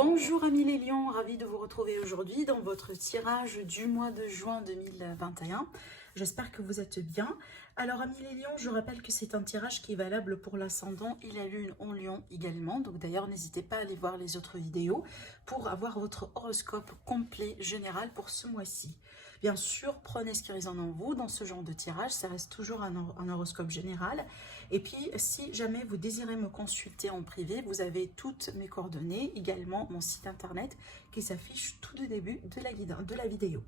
Bonjour amis les lions, ravi de vous retrouver aujourd'hui dans votre tirage du mois de juin 2021. J'espère que vous êtes bien. Alors amis les lions, je rappelle que c'est un tirage qui est valable pour l'ascendant et la lune en lion également. Donc d'ailleurs n'hésitez pas à aller voir les autres vidéos pour avoir votre horoscope complet général pour ce mois-ci. Bien sûr, prenez ce qui résonne en vous dans ce genre de tirage, ça reste toujours un horoscope général. Et puis, si jamais vous désirez me consulter en privé, vous avez toutes mes coordonnées, également mon site internet qui s'affiche tout au début de la vidéo.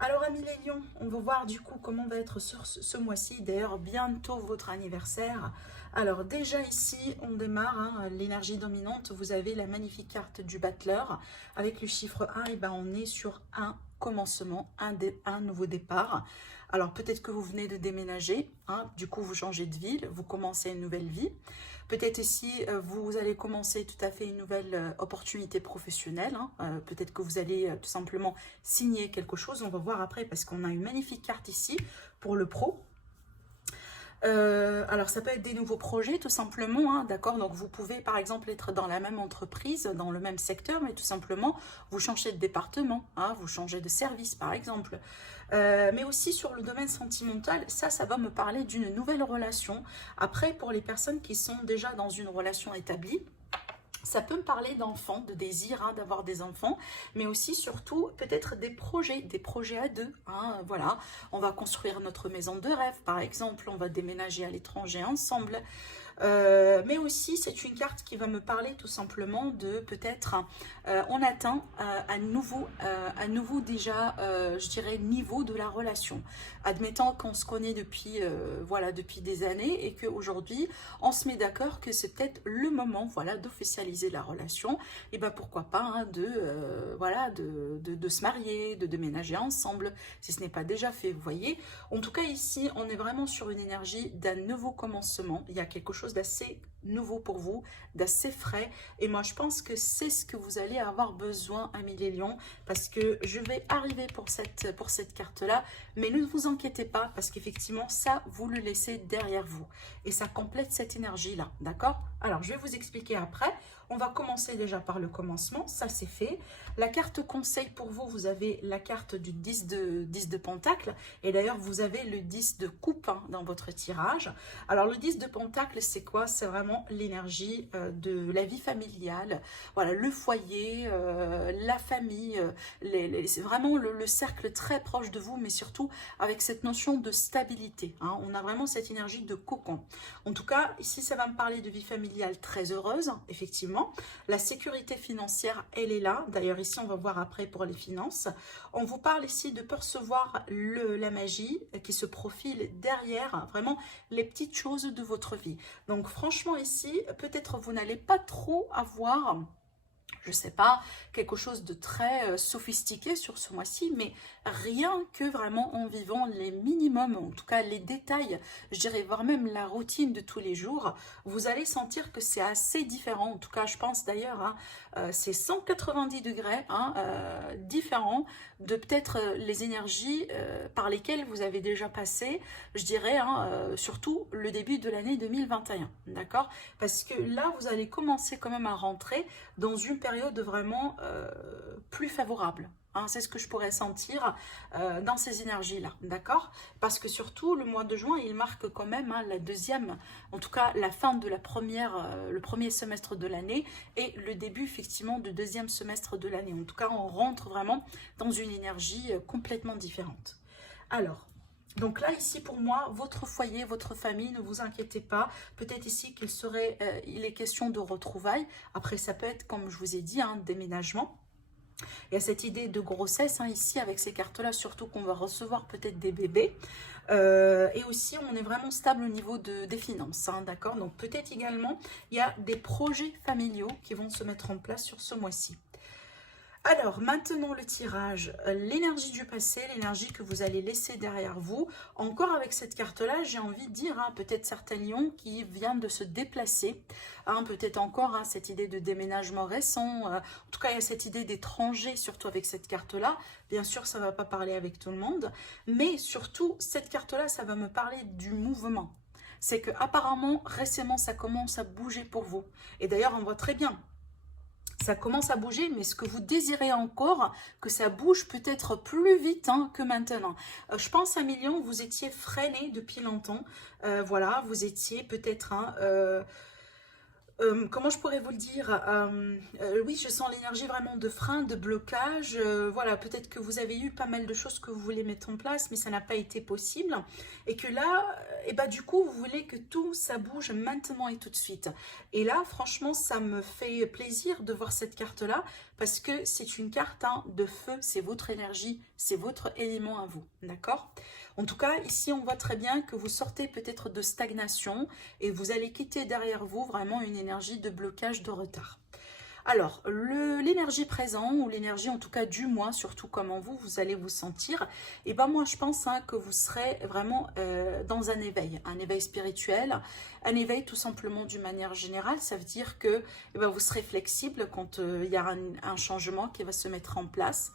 Alors, amis les lions, on va voir du coup comment va être sur ce mois-ci, d'ailleurs bientôt votre anniversaire. Alors déjà ici, on démarre, l'énergie dominante, vous avez la magnifique carte du battleur avec le chiffre 1, et ben on est sur un commencement, un nouveau départ. Alors peut-être que vous venez de déménager, du coup vous changez de ville, vous commencez une nouvelle vie. Peut-être ici vous allez commencer tout à fait une nouvelle opportunité professionnelle. Peut-être que vous allez tout simplement signer quelque chose. On va voir après parce qu'on a une magnifique carte ici pour le pro. Alors ça peut être des nouveaux projets tout simplement, d'accord, donc vous pouvez par exemple être dans la même entreprise, dans le même secteur, mais tout simplement vous changez de département, vous changez de service par exemple, mais aussi sur le domaine sentimental, ça va me parler d'une nouvelle relation. Après pour les personnes qui sont déjà dans une relation établie, ça peut me parler d'enfants, de désir d'avoir des enfants, mais aussi surtout peut-être des projets à deux. Voilà, on va construire notre maison de rêve par exemple, on va déménager à l'étranger ensemble. Mais aussi c'est une carte qui va me parler tout simplement de peut-être on atteint un nouveau déjà je dirais niveau de la relation, admettant qu'on se connaît depuis voilà depuis des années et qu'aujourd'hui on se met d'accord que c'est peut-être le moment voilà d'officialiser la relation, et ben pourquoi pas voilà de se marier, de déménager ensemble si ce n'est pas déjà fait, vous voyez. En tout cas ici on est vraiment sur une énergie d'un nouveau commencement, il y a quelque chose d'assez nouveau pour vous, d'assez frais, et moi je pense que c'est ce que vous allez avoir besoin amis les lions, parce que je vais arriver pour cette carte là, mais ne vous inquiétez pas parce qu'effectivement ça vous le laissez derrière vous et ça complète cette énergie là, d'accord. Alors je vais vous expliquer après. On va commencer déjà par le commencement, ça c'est fait. La carte conseil pour vous, vous avez la carte du 10 de pentacle, et d'ailleurs vous avez le 10 de coupe dans votre tirage. Alors le 10 de pentacle c'est quoi? C'est vraiment l'énergie de la vie familiale, voilà, le foyer, la famille, c'est vraiment le cercle très proche de vous, mais surtout avec cette notion de stabilité. On a vraiment cette énergie de cocon. En tout cas, ici ça va me parler de vie familiale très heureuse, effectivement. La sécurité financière, elle est là. D'ailleurs, ici, on va voir après pour les finances. On vous parle ici de percevoir la magie qui se profile derrière, vraiment les petites choses de votre vie. Donc, franchement, ici, peut-être vous n'allez pas trop avoir, je sais pas, quelque chose de très sophistiqué sur ce mois-ci, mais rien que vraiment en vivant les minimums, en tout cas les détails, je dirais, voire même la routine de tous les jours, vous allez sentir que c'est assez différent. En tout cas, je pense d'ailleurs, c'est 190 degrés différent de peut-être les énergies par lesquelles vous avez déjà passé, je dirais, surtout le début de l'année 2021, d'accord? Parce que là, vous allez commencer quand même à rentrer dans une période vraiment plus favorable. C'est ce que je pourrais sentir dans ces énergies-là, d'accord? Parce que surtout, le mois de juin, il marque quand même la deuxième, en tout cas la fin de la le premier semestre de l'année et le début effectivement du deuxième semestre de l'année. En tout cas, on rentre vraiment dans une énergie complètement différente. Alors, donc là, ici, pour moi, votre foyer, votre famille, ne vous inquiétez pas. Peut-être ici il est question de retrouvailles. Après, ça peut être, comme je vous ai dit, un déménagement. Il y a cette idée de grossesse ici avec ces cartes-là, surtout qu'on va recevoir peut-être des bébés. Et aussi, on est vraiment stable au niveau des finances, d'accord. Donc peut-être également, il y a des projets familiaux qui vont se mettre en place sur ce mois-ci. Alors, maintenant le tirage, l'énergie du passé, l'énergie que vous allez laisser derrière vous. Encore avec cette carte-là, j'ai envie de dire, peut-être certains lions qui viennent de se déplacer, peut-être encore cette idée de déménagement récent, en tout cas il y a cette idée d'étranger, surtout avec cette carte-là. Bien sûr, ça ne va pas parler avec tout le monde, mais surtout, cette carte-là, ça va me parler du mouvement. C'est que apparemment récemment, ça commence à bouger pour vous. Et d'ailleurs, on voit très bien Ça commence à bouger, mais ce que vous désirez encore, que ça bouge peut-être plus vite hein, que maintenant. Je pense à Million, vous étiez freiné depuis longtemps. Voilà, vous étiez peut-être... Hein, comment je pourrais vous le dire, oui, je sens l'énergie vraiment de frein, de blocage. Voilà, peut-être que vous avez eu pas mal de choses que vous voulez mettre en place, mais ça n'a pas été possible. Et que là, et bah, du coup, vous voulez que tout ça bouge maintenant et tout de suite. Et là, franchement, ça me fait plaisir de voir cette carte-là, parce que c'est une carte hein, de feu, c'est votre énergie, c'est votre élément à vous, d'accord? En tout cas, ici, on voit très bien que vous sortez peut-être de stagnation et vous allez quitter derrière vous vraiment une énergie de blocage, de retard. Alors, l'énergie présente, ou l'énergie en tout cas du mois, surtout comment vous allez vous sentir, et ben moi je pense hein, que vous serez vraiment dans un éveil spirituel, un éveil tout simplement d'une manière générale. Ça veut dire que ben, vous serez flexible quand il y a un changement qui va se mettre en place.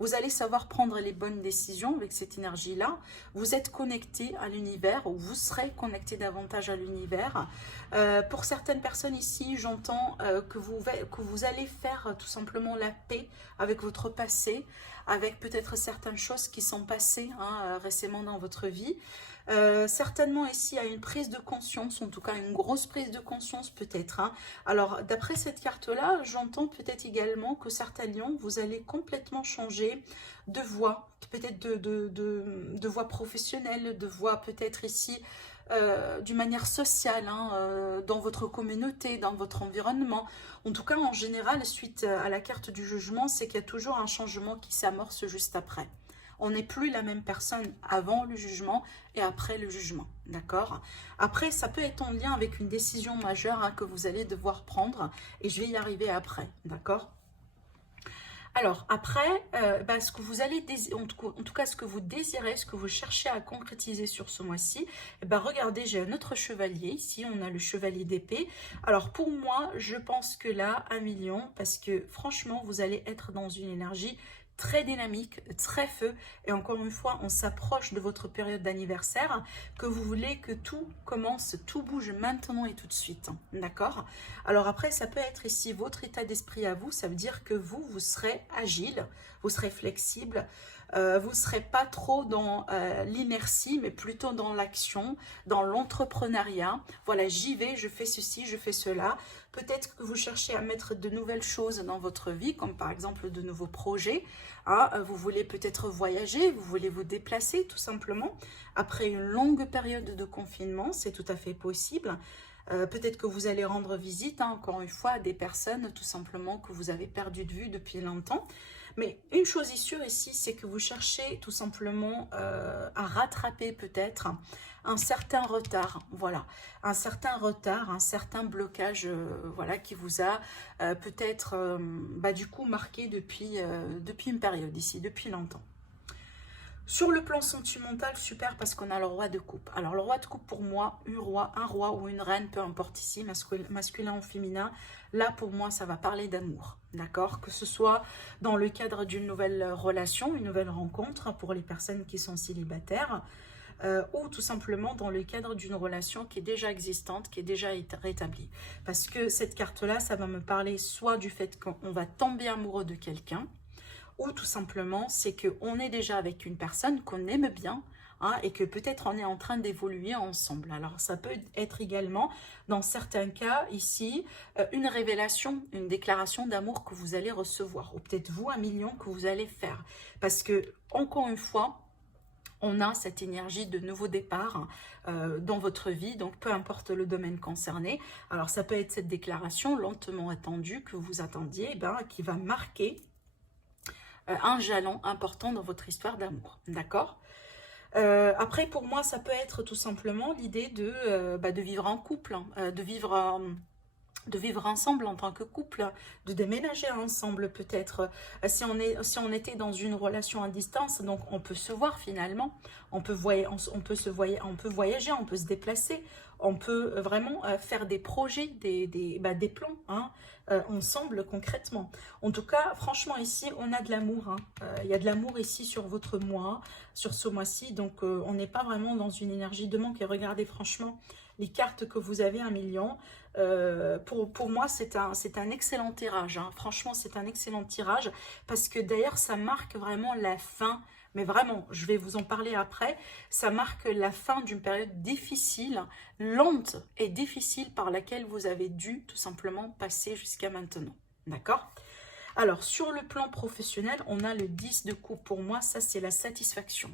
Vous allez savoir prendre les bonnes décisions avec cette énergie-là. Vous êtes connecté à l'univers, ou vous serez connecté davantage à l'univers. Pour certaines personnes ici, j'entends que vous allez faire tout simplement la paix avec votre passé, avec peut-être certaines choses qui sont passées hein, récemment dans votre vie. Certainement ici, il y a une prise de conscience, en tout cas une grosse prise de conscience peut-être. Hein. Alors, d'après cette carte-là, j'entends peut-être également que certains lions, vous allez complètement changer de voie, peut-être de voie professionnelle, de voie peut-être ici d'une manière sociale, hein, dans votre communauté, dans votre environnement. En tout cas, en général, suite à la carte du jugement, c'est qu'il y a toujours un changement qui s'amorce juste après. On n'est plus la même personne avant le jugement et après le jugement, d'accord? Après, ça peut être en lien avec une décision majeure hein, que vous allez devoir prendre, et je vais y arriver après, d'accord? Alors, après, ce que vous allez en tout cas, ce que vous désirez, ce que vous cherchez à concrétiser sur ce mois-ci, regardez, j'ai un autre chevalier. Ici, on a le chevalier d'épée. Alors, pour moi, je pense que là, 1 million, parce que franchement, vous allez être dans une énergie très dynamique, très feu, et encore une fois, on s'approche de votre période d'anniversaire, que vous voulez que tout commence, tout bouge maintenant et tout de suite, d'accord? Alors après, ça peut être ici votre état d'esprit à vous, ça veut dire que vous serez agile, vous serez flexible, vous ne serez pas trop dans l'inertie, mais plutôt dans l'action, dans l'entrepreneuriat. Voilà, j'y vais, je fais ceci, je fais cela. Peut-être que vous cherchez à mettre de nouvelles choses dans votre vie, comme par exemple de nouveaux projets. Hein, vous voulez peut-être voyager, vous voulez vous déplacer tout simplement. Après une longue période de confinement, c'est tout à fait possible. Peut-être que vous allez rendre visite, hein, encore une fois, à des personnes tout simplement que vous avez perdu de vue depuis longtemps. Mais une chose est sûre ici, c'est que vous cherchez tout simplement à rattraper peut-être un certain retard, voilà, un certain retard, un certain blocage, voilà, qui vous a peut-être du coup marqué depuis une période ici, depuis longtemps. Sur le plan sentimental, super, parce qu'on a le roi de coupe. Alors, le roi de coupe, pour moi, un roi ou une reine, peu importe ici, masculin ou féminin, là, pour moi, ça va parler d'amour, d'accord? Que ce soit dans le cadre d'une nouvelle relation, une nouvelle rencontre pour les personnes qui sont célibataires, ou tout simplement dans le cadre d'une relation qui est déjà existante, qui est déjà rétablie. Parce que cette carte-là, ça va me parler soit du fait qu'on va tomber amoureux de quelqu'un, ou tout simplement, c'est qu'on est déjà avec une personne qu'on aime bien, hein, et que peut-être on est en train d'évoluer ensemble. Alors, ça peut être également, dans certains cas, ici, une révélation, une déclaration d'amour que vous allez recevoir, ou peut-être vous, 1 million que vous allez faire. Parce que, encore une fois, on a cette énergie de nouveau départ dans votre vie, donc peu importe le domaine concerné. Alors, ça peut être cette déclaration lentement attendue que vous attendiez, qui va marquer un jalon important dans votre histoire d'amour, d'accord? Après, pour moi, ça peut être tout simplement l'idée de vivre en couple, hein, de vivre ensemble en tant que couple, de déménager ensemble peut-être. Si on était dans une relation à distance, donc on peut se voir finalement, on peut voyager, on peut se déplacer, on peut vraiment faire des projets, des plans, hein, ensemble concrètement. En tout cas, franchement ici, on a de l'amour. Hein. Il y a de l'amour ici sur votre mois, sur ce mois-ci, donc on n'est pas vraiment dans une énergie de manque. Et regardez, franchement, les cartes que vous avez 1 million. Pour moi, c'est un excellent tirage, hein. Franchement, c'est un excellent tirage parce que d'ailleurs, ça marque vraiment la fin. Mais vraiment, je vais vous en parler après. Ça marque la fin d'une période difficile, lente et difficile par laquelle vous avez dû tout simplement passer jusqu'à maintenant. D'accord? Alors, sur le plan professionnel, on a le 10 de coupe. Pour moi, ça, c'est la satisfaction.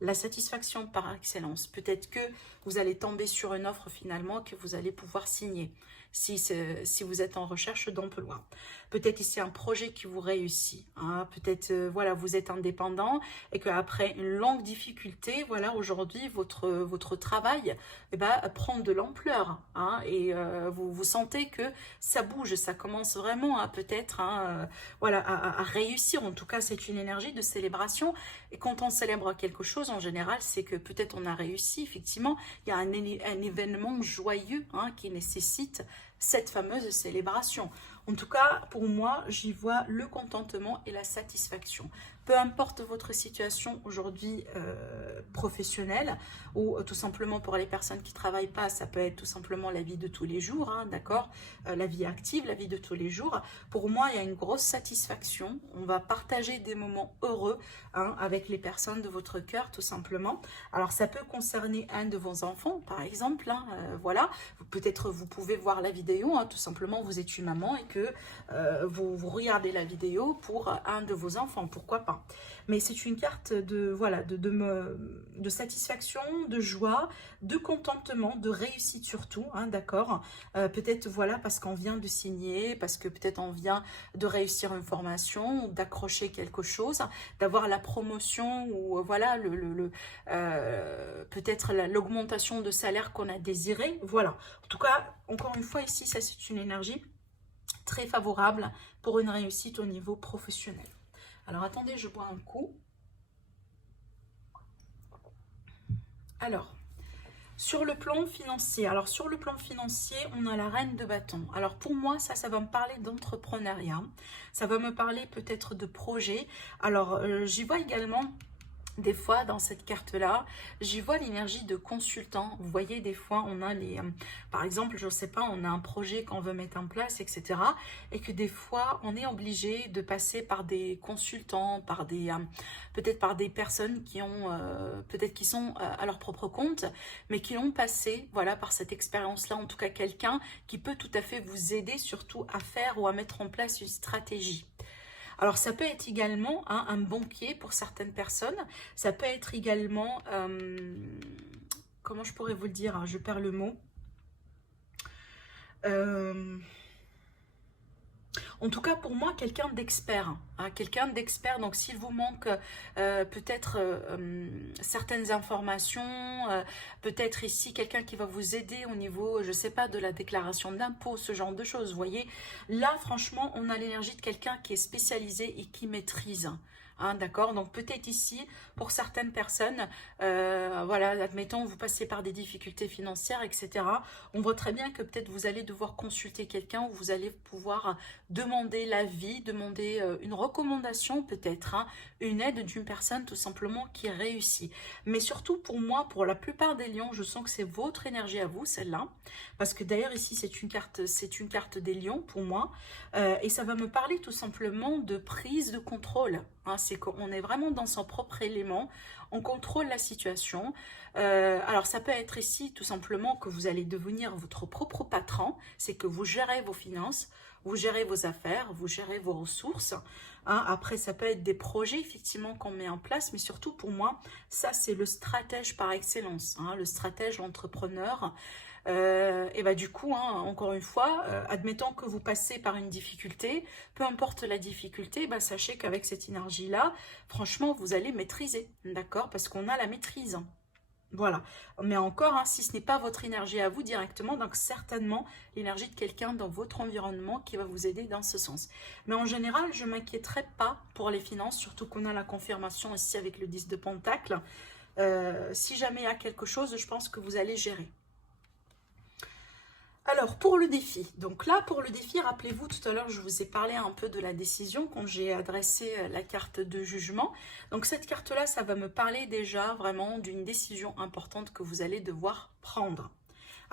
La satisfaction par excellence. Peut-être que vous allez tomber sur une offre finalement que vous allez pouvoir signer si vous êtes en recherche d'emploi. Peut-être ici un projet qui vous réussit, hein. Peut-être voilà, vous êtes indépendant et qu'après une longue difficulté, voilà, aujourd'hui votre travail prend de l'ampleur, hein, et vous sentez que ça bouge, ça commence vraiment à peut-être, hein, voilà, à réussir. En tout cas, c'est une énergie de célébration. Et quand on célèbre quelque chose, en général, c'est que peut-être on a réussi. Effectivement, il y a un événement joyeux, hein, qui nécessite cette fameuse célébration. En tout cas, pour moi, j'y vois le contentement et la satisfaction. Peu importe votre situation aujourd'hui professionnelle ou tout simplement pour les personnes qui ne travaillent pas, ça peut être tout simplement la vie de tous les jours, hein, d'accord, la vie active, la vie de tous les jours. Pour moi, il y a une grosse satisfaction. On va partager des moments heureux, hein, avec les personnes de votre cœur, tout simplement. Alors, ça peut concerner un de vos enfants, par exemple, hein, voilà. Peut-être vous pouvez voir la vidéo, hein, tout simplement, vous êtes une maman et que vous regardez la vidéo pour un de vos enfants, pourquoi pas. Mais c'est une carte de, voilà, de satisfaction, de joie, de contentement, de réussite surtout, hein, d'accord. Peut-être, voilà, parce qu'on vient de signer, parce que peut-être on vient de réussir une formation, d'accrocher quelque chose, d'avoir la promotion ou voilà, peut-être l'augmentation de salaire qu'on a désiré. Voilà. En tout cas, encore une fois, ici, ça c'est une énergie très favorable pour une réussite au niveau professionnel. Alors, attendez, je bois un coup. Alors, sur le plan financier, on a la reine de bâton. Alors, pour moi, ça va me parler d'entrepreneuriat. Ça va me parler peut-être de projet. Alors, j'y vois également des fois, dans cette carte-là, j'y vois l'énergie de consultant. Vous voyez, des fois, on a par exemple, je ne sais pas, on a un projet qu'on veut mettre en place, etc. Et que des fois, on est obligé de passer par des consultants, peut-être par des personnes qui ont, peut-être qui sont à leur propre compte, mais qui ont passé, voilà, par cette expérience-là. En tout cas, quelqu'un qui peut tout à fait vous aider, surtout à faire ou à mettre en place une stratégie. Alors, ça peut être également, hein, un banquier pour certaines personnes. Ça peut être également, comment je pourrais vous le dire, hein, je perds le mot. En tout cas, pour moi, quelqu'un d'expert. Hein, quelqu'un d'expert. Donc, s'il vous manque peut-être certaines informations, peut-être ici, quelqu'un qui va vous aider au niveau, je ne sais pas, de la déclaration d'impôt, ce genre de choses. Vous voyez, là, franchement, on a l'énergie de quelqu'un qui est spécialisé et qui maîtrise. Hein, d'accord, donc peut-être ici, pour certaines personnes, voilà, admettons, vous passez par des difficultés financières, etc. On voit très bien que peut-être vous allez devoir consulter quelqu'un ou vous allez pouvoir demander l'avis, demander une recommandation peut-être, hein, une aide d'une personne tout simplement qui réussit. Mais surtout pour moi, pour la plupart des lions, je sens que c'est votre énergie à vous, celle-là. Parce que d'ailleurs ici, c'est une carte des lions pour moi. Et ça va me parler tout simplement de prise de contrôle. Hein, c'est qu'on est vraiment dans son propre élément, on contrôle la situation. Alors ça peut être ici tout simplement que vous allez devenir votre propre patron, c'est que vous gérez vos finances, vous gérez vos affaires, vous gérez vos ressources. Hein, après, ça peut être des projets effectivement qu'on met en place, mais surtout pour moi, ça c'est le stratège par excellence, hein, le stratège, l'entrepreneur. Et bah du coup, hein, encore une fois, admettons que vous passez par une difficulté, peu importe la difficulté, bah, sachez qu'avec cette énergie-là, franchement, vous allez maîtriser, d'accord? Parce qu'on a la maîtrise. Voilà, mais encore, hein, si ce n'est pas votre énergie à vous directement, donc certainement l'énergie de quelqu'un dans votre environnement qui va vous aider dans ce sens. Mais en général, je ne m'inquiéterai pas pour les finances, surtout qu'on a la confirmation ici avec le 10 de Pentacle. Si jamais il y a quelque chose, je pense que vous allez gérer. Alors, pour le défi, donc là, pour le défi, rappelez-vous, tout à l'heure, je vous ai parlé un peu de la décision quand j'ai adressé la carte de jugement. Donc, cette carte-là, ça va me parler déjà vraiment d'une décision importante que vous allez devoir prendre.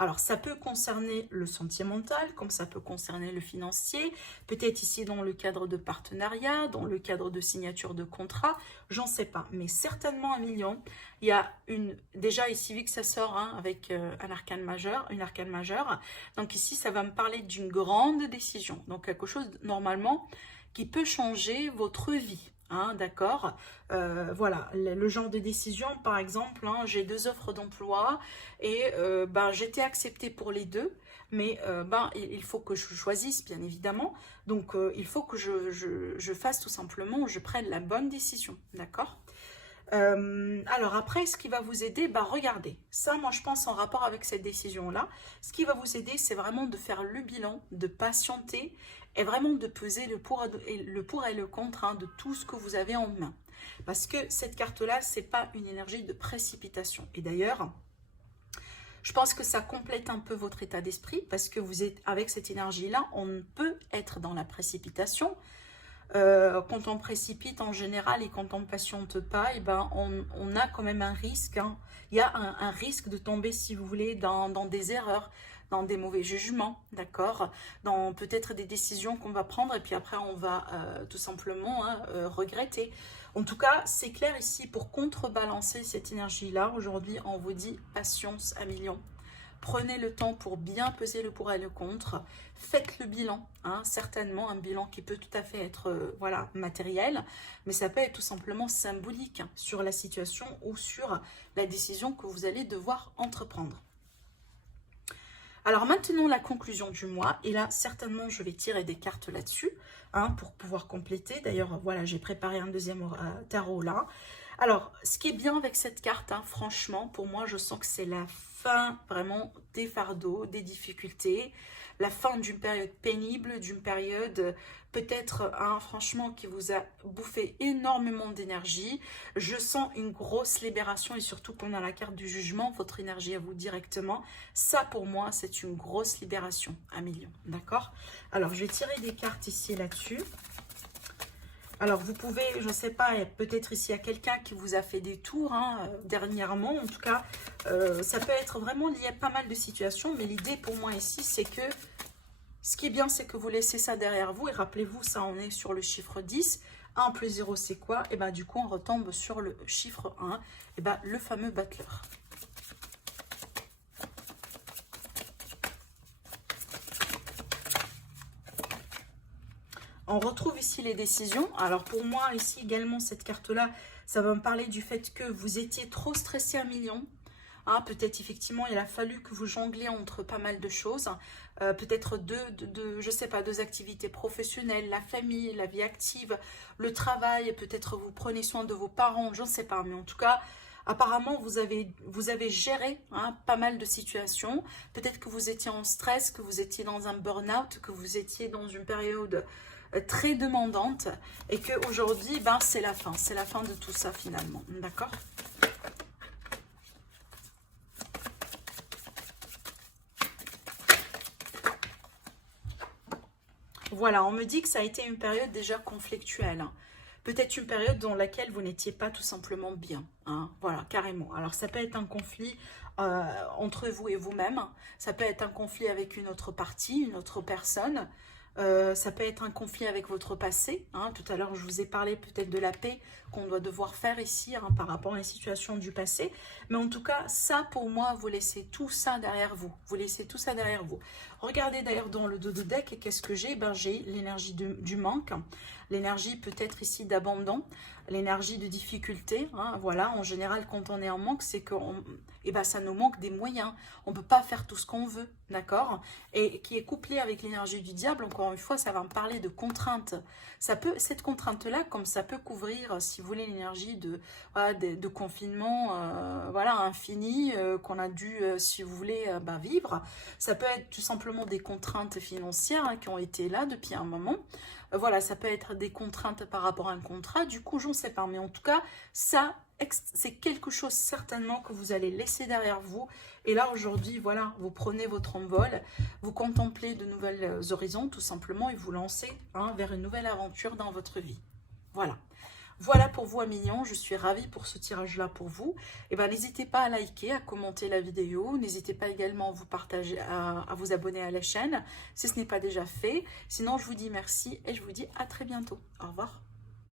Alors, ça peut concerner le sentimental, comme ça peut concerner le financier, peut-être ici dans le cadre de partenariat, dans le cadre de signature de contrat, j'en sais pas. Mais certainement 1 million, il y a déjà ici, vu que ça sort hein, avec un arcane majeur, une arcane majeure, donc ici, ça va me parler d'une grande décision. Donc, quelque chose, normalement, qui peut changer votre vie. Hein, d'accord, voilà, le genre de décision, par exemple, hein, j'ai 2 offres d'emploi et ben, j'étais acceptée pour les 2, mais ben, il faut que je choisisse, bien évidemment, donc il faut que je fasse tout simplement, je prenne la bonne décision, d'accord. Alors après, ce qui va vous aider, bah regardez, ça moi je pense en rapport avec cette décision-là, ce qui va vous aider, c'est vraiment de faire le bilan, de patienter et vraiment de peser le pour et le contre hein, de tout ce que vous avez en main. Parce que cette carte-là, c'est pas une énergie de précipitation. Et d'ailleurs, je pense que ça complète un peu votre état d'esprit parce que vous êtes avec cette énergie-là, on peut être dans la précipitation. Quand on précipite en général et quand on ne patiente pas, et ben on a quand même un risque. Hein. Il y a un risque de tomber, si vous voulez, dans des erreurs, dans des mauvais jugements, d'accord, dans peut-être des décisions qu'on va prendre et puis après on va tout simplement hein, regretter. En tout cas, c'est clair ici, pour contrebalancer cette énergie-là, aujourd'hui, on vous dit patience 1 million. Prenez le temps pour bien peser le pour et le contre. Faites le bilan, hein, certainement un bilan qui peut tout à fait être voilà, matériel, mais ça peut être tout simplement symbolique hein, sur la situation ou sur la décision que vous allez devoir entreprendre. Alors maintenant la conclusion du mois, et là certainement je vais tirer des cartes là-dessus hein, pour pouvoir compléter. D'ailleurs voilà, j'ai préparé un deuxième tarot là. Alors ce qui est bien avec cette carte, hein, franchement pour moi je sens que c'est la fin vraiment des fardeaux, des difficultés, la fin d'une période pénible, d'une période peut-être hein, franchement qui vous a bouffé énormément d'énergie. Je sens une grosse libération et surtout qu'on a la carte du jugement, votre énergie à vous directement. Ça pour moi c'est une grosse libération, 1 million, d'accord. Alors je vais tirer des cartes ici là-dessus. Alors, vous pouvez, je ne sais pas, peut-être ici, il y a quelqu'un qui vous a fait des tours hein, dernièrement. En tout cas, ça peut être vraiment lié à pas mal de situations. Mais l'idée pour moi ici, c'est que ce qui est bien, c'est que vous laissez ça derrière vous. Et rappelez-vous, ça, on est sur le chiffre 10. 1 plus 0, c'est quoi? Et bien, du coup, on retombe sur le chiffre 1. Et bien, le fameux battleur. On retrouve ici les décisions. Alors pour moi, ici également, cette carte-là, ça va me parler du fait que vous étiez trop stressé 1 million. Hein, peut-être effectivement, il a fallu que vous jongliez entre pas mal de choses. Peut-être je sais pas, 2 activités professionnelles, la famille, la vie active, le travail. Peut-être vous prenez soin de vos parents, je ne sais pas. Mais en tout cas, apparemment, vous avez géré hein, pas mal de situations. Peut-être que vous étiez en stress, que vous étiez dans un burn-out, que vous étiez dans une période très demandante et que aujourd'hui ben, c'est la fin de tout ça finalement, d'accord. Voilà, on me dit que ça a été une période déjà conflictuelle, hein. Peut-être une période dans laquelle vous n'étiez pas tout simplement bien, hein. Voilà, carrément. Alors ça peut être un conflit entre vous et vous-même, ça peut être un conflit avec une autre partie, une autre personne. Ça peut être un conflit avec votre passé. Hein. Tout à l'heure, je vous ai parlé peut-être de la paix qu'on doit devoir faire ici hein, par rapport à une situation du passé. Mais en tout cas, ça pour moi, vous laissez tout ça derrière vous. Vous laissez tout ça derrière vous. Regardez d'ailleurs dans le dos de deck, qu'est-ce que j'ai? Ben, j'ai l'énergie du manque, l'énergie peut-être ici d'abandon, l'énergie de difficulté. Hein. Voilà, en général, quand on est en manque, c'est que ben, ça nous manque des moyens. On ne peut pas faire tout ce qu'on veut, d'accord? Et qui est couplé avec l'énergie du diable, encore une fois, ça va me parler de contraintes. Cette contrainte-là, comme ça peut couvrir, si vous voulez, l'énergie voilà, de confinement voilà, infini qu'on a dû, si vous voulez, ben, vivre. Ça peut être tout simplement des contraintes financières hein, qui ont été là depuis un moment. Voilà, ça peut être des contraintes par rapport à un contrat. Du coup, je ne sais pas. Mais en tout cas, ça, c'est quelque chose certainement que vous allez laisser derrière vous. Et là, aujourd'hui, voilà, vous prenez votre envol, vous contemplez de nouvelles horizons, tout simplement, et vous lancez hein, vers une nouvelle aventure dans votre vie. Voilà. Voilà pour vous, Amignon. Je suis ravie pour ce tirage-là pour vous. Et ben, n'hésitez pas à liker, à commenter la vidéo. N'hésitez pas également à vous partager, à vous abonner à la chaîne si ce n'est pas déjà fait. Sinon, je vous dis merci et je vous dis à très bientôt. Au revoir.